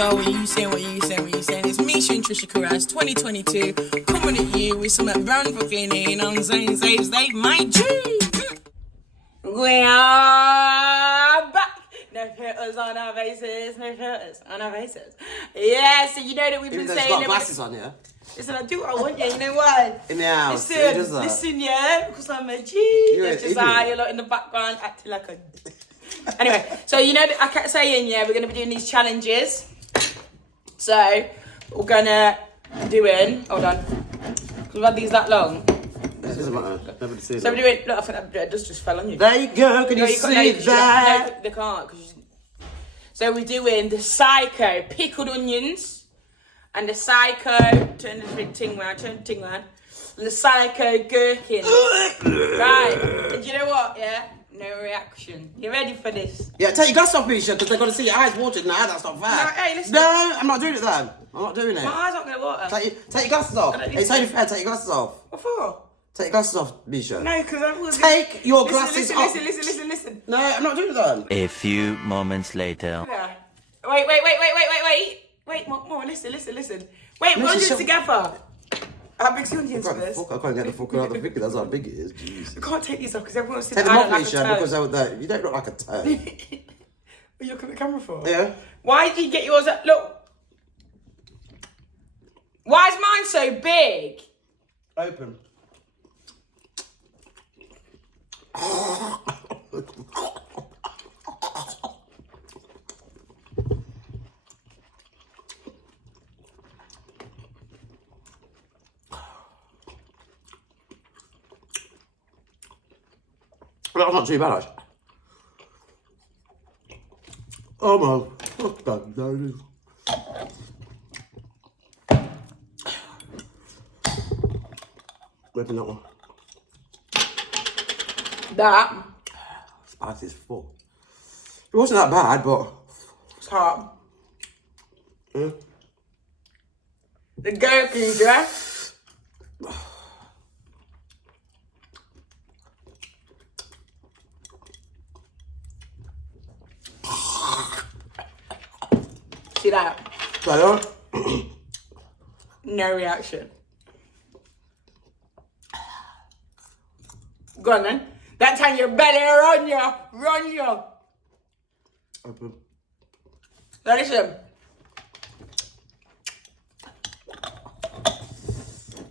yo, what you saying, what you saying, what you saying? It's Misha and Trisha Carras, 2022, coming at you with some brand for cleaning, you know what I'm saying? Save my G! We are back! No filters on our faces, no filters on our faces. Yeah, so you know that we've been saying... You've got glasses on, yeah? Listen, I do what I want, yeah, you know why? In the house, listen, yeah, because I'm a G. That's just how you're lot in the background acting like a... Anyway, so you know, I kept saying, yeah, we're going to be doing these challenges. So, we're going to be doing... Hold on. Because we've had these that long. It doesn't matter. Nobody sees So we're doing... Look, I think that just fell on you. There you go. Can you see that? No, they can't. So we're doing the Psycho pickled onions. And the Psycho... Turn the ting round. And the Psycho gherkin. Right. And you know what, yeah? No reaction. You ready for this? Yeah, take your glasses off, Misha, because they're going to see your eyes watering now. That's not fair. No, hey, listen. No, I'm not doing it then. I'm not doing it. My eyes aren't going to water. Take your glasses off. It's only fair. Take your glasses off. What for? Take your glasses off, Misha. No, because I was... Take your glasses off. Listen. No, I'm not doing it then. A few moments later. Yeah. Wait, more. Listen. Wait, we're going to do it together. How big's the onions for this? I can't get the fuck out of the figure. That's how big it is. Jeez. You can't take these off because everyone's Take them off, Misha, because you don't look like a turd. What are you looking at the camera for? Yeah. Why did you get yours up? Look. Why is mine so big? Open. That's not too bad, actually. Oh man, fuck that, dude. Open that one. That. Spice is full. It wasn't that bad, but It's hot. yeah. The gherkin, yeah? See that? So, No reaction. Go on then. That time your belly run you. open. Now listen.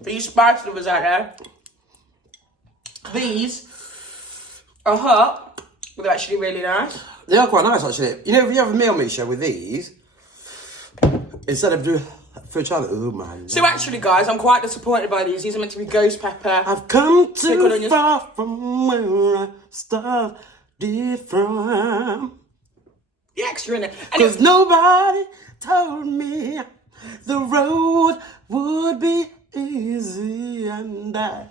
For you spice lovers out there, these are hot, but they're actually really nice. They are quite nice, actually. You know, if you have a meal, Misha, with these, instead of doing for each other, oh my So actually, guys, I'm quite disappointed by these. These are meant to be ghost pepper. I've come too far from where I started from. The extra in it. Because nobody told me the road would be easy, and I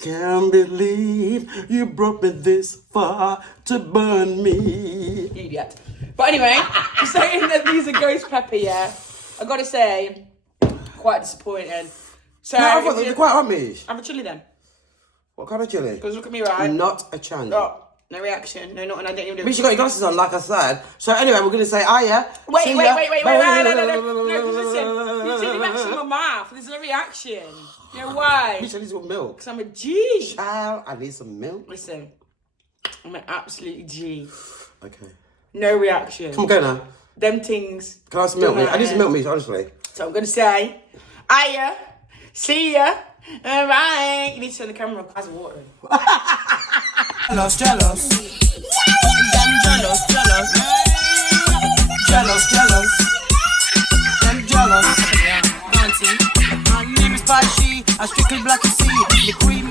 can't believe you brought me this far to burn me. Idiot. But anyway, saying that these are ghost pepper, yeah, I gotta say, quite disappointing. So No, I thought they were quite hot, Mish. have a chili then. What kind of chili? Because look at me, right? Not a chance. Oh, no reaction. No, nothing. I don't even do it. Mish, you got your glasses on, like I said. So anyway, we're going to say, yeah. Wait, No, no, listen. You didn't reaction in my mouth. There's no reaction. You know why? Mish, I need some milk. Because I'm a G. Child, I need some milk. Listen, I'm an absolute G. Okay. No reaction. Come on, go now. Them things. Can I have some milk, Mish? I need some milk, Mish, honestly. So I'm going to say, hiya, see ya, bye. You need to turn the camera off. How's the water? Jealous. Them jealous. Auntie, my name is Pashi. I strictly black to see the queen.